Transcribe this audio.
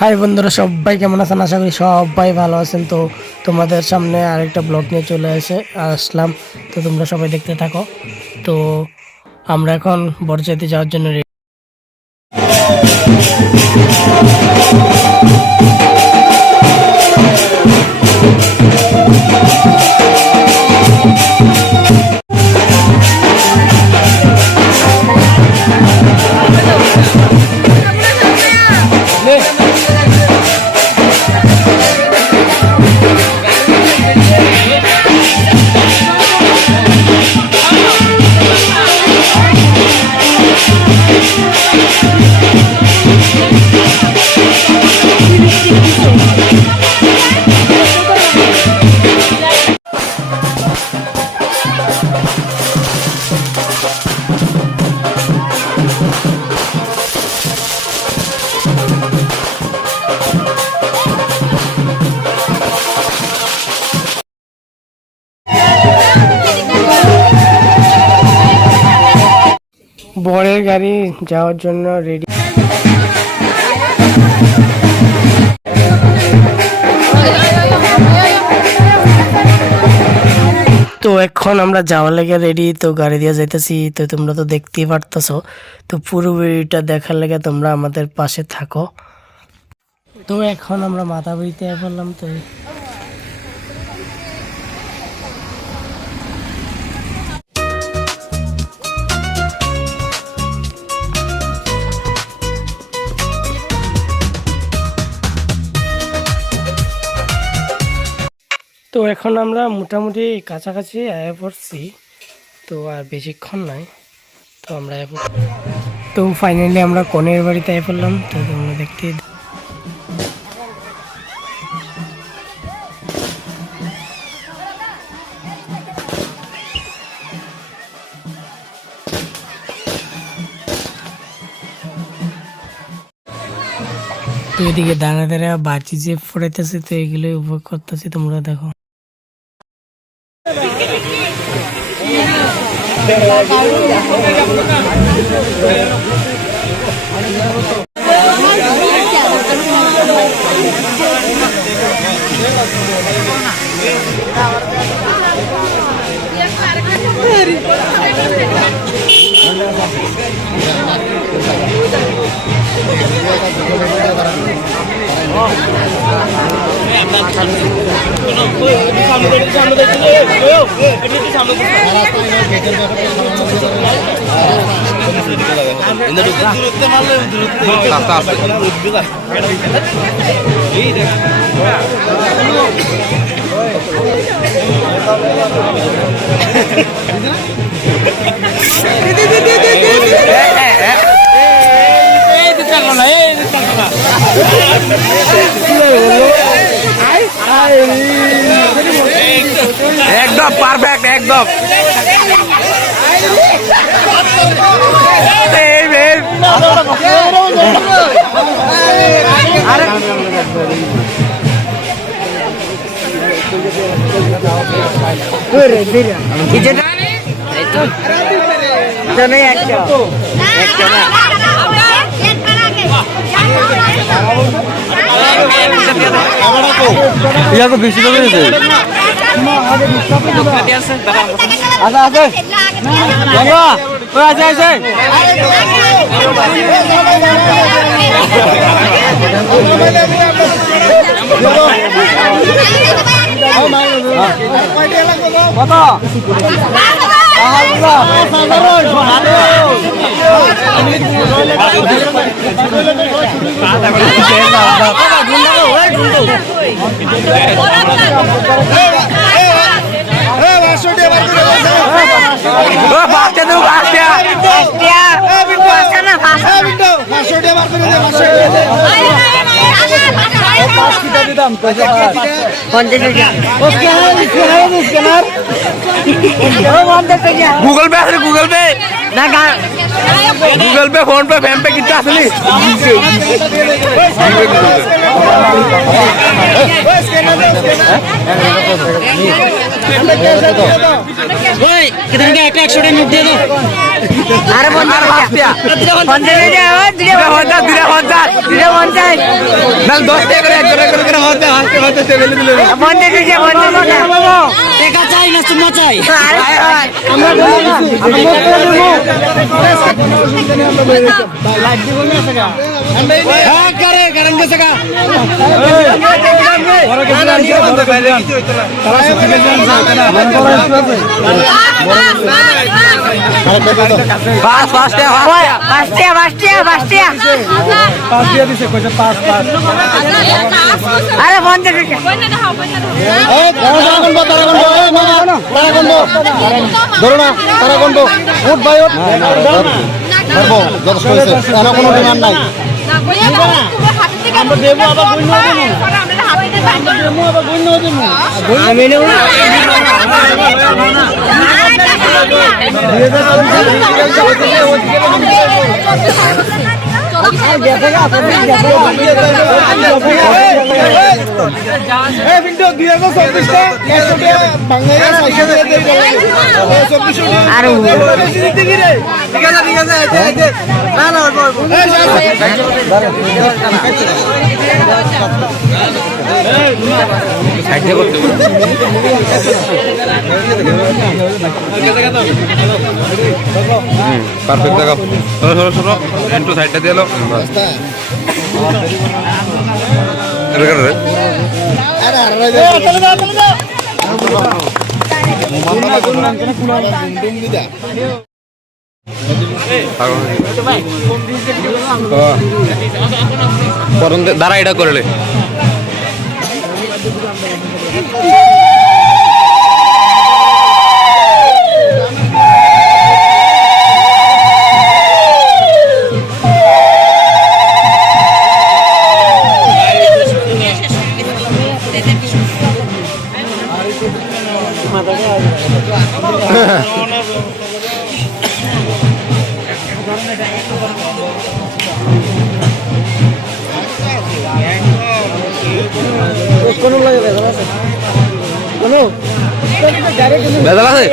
High বন্ধুরা, সবাই কেমন আছেন? আশা করি সবাই ভালো আছেন। তো তোমাদের সামনে আরেকটা ব্লগ নিয়ে চলে আসলাম। তো তোমরা সবাই দেখতে থাকো। তো আমরা এখন বরযাত্রী যাওয়ার জন্য রেডি। বরের গাড়ি যাওয়ার জন্য রেডি। তো এখন আমরা যাওয়ার লেগে রেডি। তো গাড়ি দিয়ে যাইতেছি। তো তোমরা তো দেখতেই পারতেছো। তো পুরো ভিডিওটা দেখার লেগে তোমরা আমাদের পাশে থাকো। তো এখন আমরা মাতাবাড়িতে বললাম। তো এখন আমরা মোটামুটি কাছাকাছি আয়া পড়ছি। তো আর বেশিক্ষণ নাই। তো আমরা তো ফাইনালি আমরা কনের বাড়িতে আয়া পড়লাম। তো তোমরা দেখতে তো এদিকে দাঁড়া দাঁড়া বাড়ছি যে পড়াইতেছে। তো এগুলোই উপভোগ করতেছি, তোমরা দেখো। একদম পারফেক্ট, একদম বেশি করে गूगल पे असली गूगल पे ना गूगल पे फोन पे फैम पे कितना असली कितने का एक 100 नोट दे दो। अरे 50 50 50 दे दे 50 50 না 10 টাকা করে 1 করে হতে হতে টেবিলে দিলে টাকা চাই না চুম্মা চাই আরে 50 ধরো না তারা কোনটো উঠ ভাই উঠ ধরবো যথেষ্ট হয়েছে তারা কোনো ডিমান্ড নাই পারফেক্ট জায়গা সরো সরো একটু সাইডটা দিয়ে এলো দাঁড়া এটা করলে বেদাল আছে